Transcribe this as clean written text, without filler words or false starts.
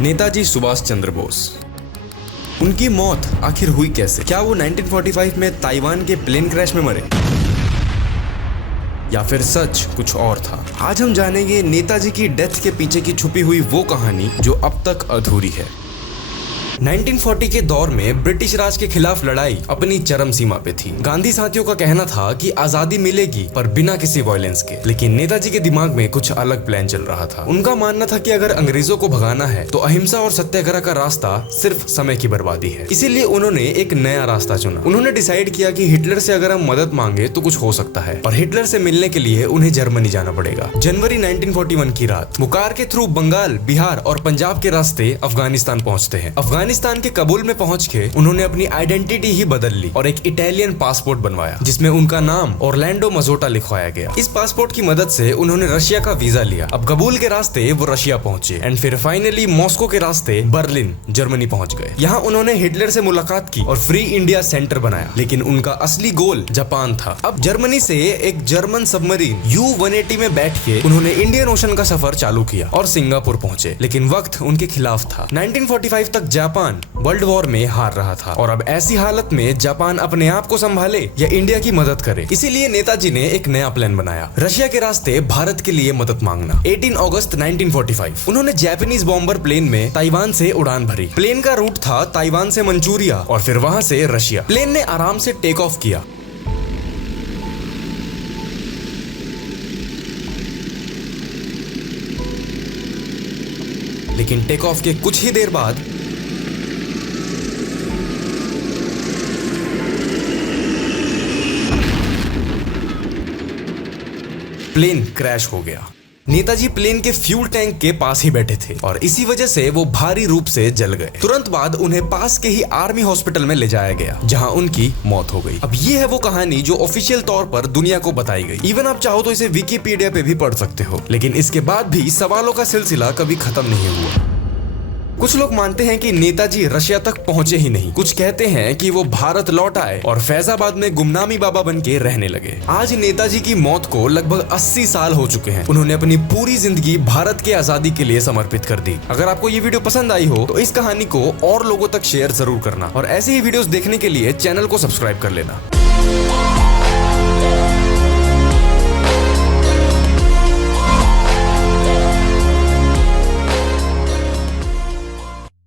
नेताजी सुभाष चंद्र बोस। उनकी मौत आखिर हुई कैसे? क्या वो 1945 में ताइवान के प्लेन क्रैश में मरे, या फिर सच कुछ और था? आज हम जानेंगे नेताजी की डेथ के पीछे की छुपी हुई वो कहानी जो अब तक अधूरी है। 1940 के दौर में ब्रिटिश राज के खिलाफ लड़ाई अपनी चरम सीमा पे थी। गांधी साथियों का कहना था कि आजादी मिलेगी पर बिना किसी वायलेंस के, लेकिन नेताजी के दिमाग में कुछ अलग प्लान चल रहा था। उनका मानना था कि अगर अंग्रेजों को भगाना है तो अहिंसा और सत्याग्रह का रास्ता सिर्फ समय की बर्बादी है। इसीलिए उन्होंने एक नया रास्ता चुना। उन्होंने डिसाइड किया कि हिटलर से अगर हम मदद मांगे तो कुछ हो सकता है, और हिटलर से मिलने के लिए उन्हें जर्मनी जाना पड़ेगा। जनवरी 1941 की रात मुकार के थ्रू बंगाल, बिहार और पंजाब के रास्ते अफगानिस्तान पहुंचते हैं। अफगानिस्तान के कबूल में पहुंच के उन्होंने अपनी आइडेंटिटी ही बदल ली और एक इटालियन पासपोर्ट बनवाया जिसमें उनका नाम ऑरलैंडो मजोटा लिखवाया गया। इस पासपोर्ट की मदद से उन्होंने रशिया का वीजा लिया। अब कबूल के रास्ते वो रशिया पहुंचे एंड फिर फाइनली मॉस्को के रास्ते बर्लिन, जर्मनी पहुंच गए। यहाँ उन्होंने हिटलर से मुलाकात की और फ्री इंडिया सेंटर बनाया, लेकिन उनका असली गोल जापान था। अब जर्मनी से एक जर्मन सबमरीन U-180 में बैठ के उन्होंने इंडियन ओशन का सफर चालू किया और सिंगापुर पहुंचे, लेकिन वक्त उनके खिलाफ था। 1945 तक जापान वर्ल्ड वॉर में हार रहा था और अब ऐसी हालत में जापान अपने आप को संभाले या इंडिया की मदद करे। इसीलिए नेताजी ने एक नया प्लान बनाया, रशिया के रास्ते भारत के लिए मदद मांगना। 18 अगस्त 1945 उन्होंने जापानीज बॉम्बर प्लेन में ताइवान से उड़ान भरी। प्लेन का रूट था ताइवान से मंचूरिया और फिर वहां से रशिया। प्लेन ने आराम से टेक ऑफ किया। लेकिन टेक ऑफ के कुछ ही देर बाद प्लेन क्रैश हो गया। नेताजी प्लेन के फ्यूल टैंक के पास ही बैठे थे और इसी वजह से वो भारी रूप से जल गए। तुरंत बाद उन्हें पास के ही आर्मी हॉस्पिटल में ले जाया गया, जहां उनकी मौत हो गई। अब ये है वो कहानी जो ऑफिशियल तौर पर दुनिया को बताई गई। इवन आप चाहो तो इसे विकिपीडिया पे भी पढ़ सकते हो, लेकिन इसके बाद भी सवालों का सिलसिला कभी खत्म नहीं हुआ। कुछ लोग मानते हैं कि नेताजी रशिया तक पहुंचे ही नहीं। कुछ कहते हैं कि वो भारत लौट आए और फैजाबाद में गुमनामी बाबा बन के रहने लगे। आज नेताजी की मौत को लगभग 80 साल हो चुके हैं। उन्होंने अपनी पूरी जिंदगी भारत के आजादी के लिए समर्पित कर दी। अगर आपको ये वीडियो पसंद आई हो तो इस कहानी को और लोगों तक शेयर जरूर करना, और ऐसे ही वीडियोस देखने के लिए चैनल को सब्सक्राइब कर लेना।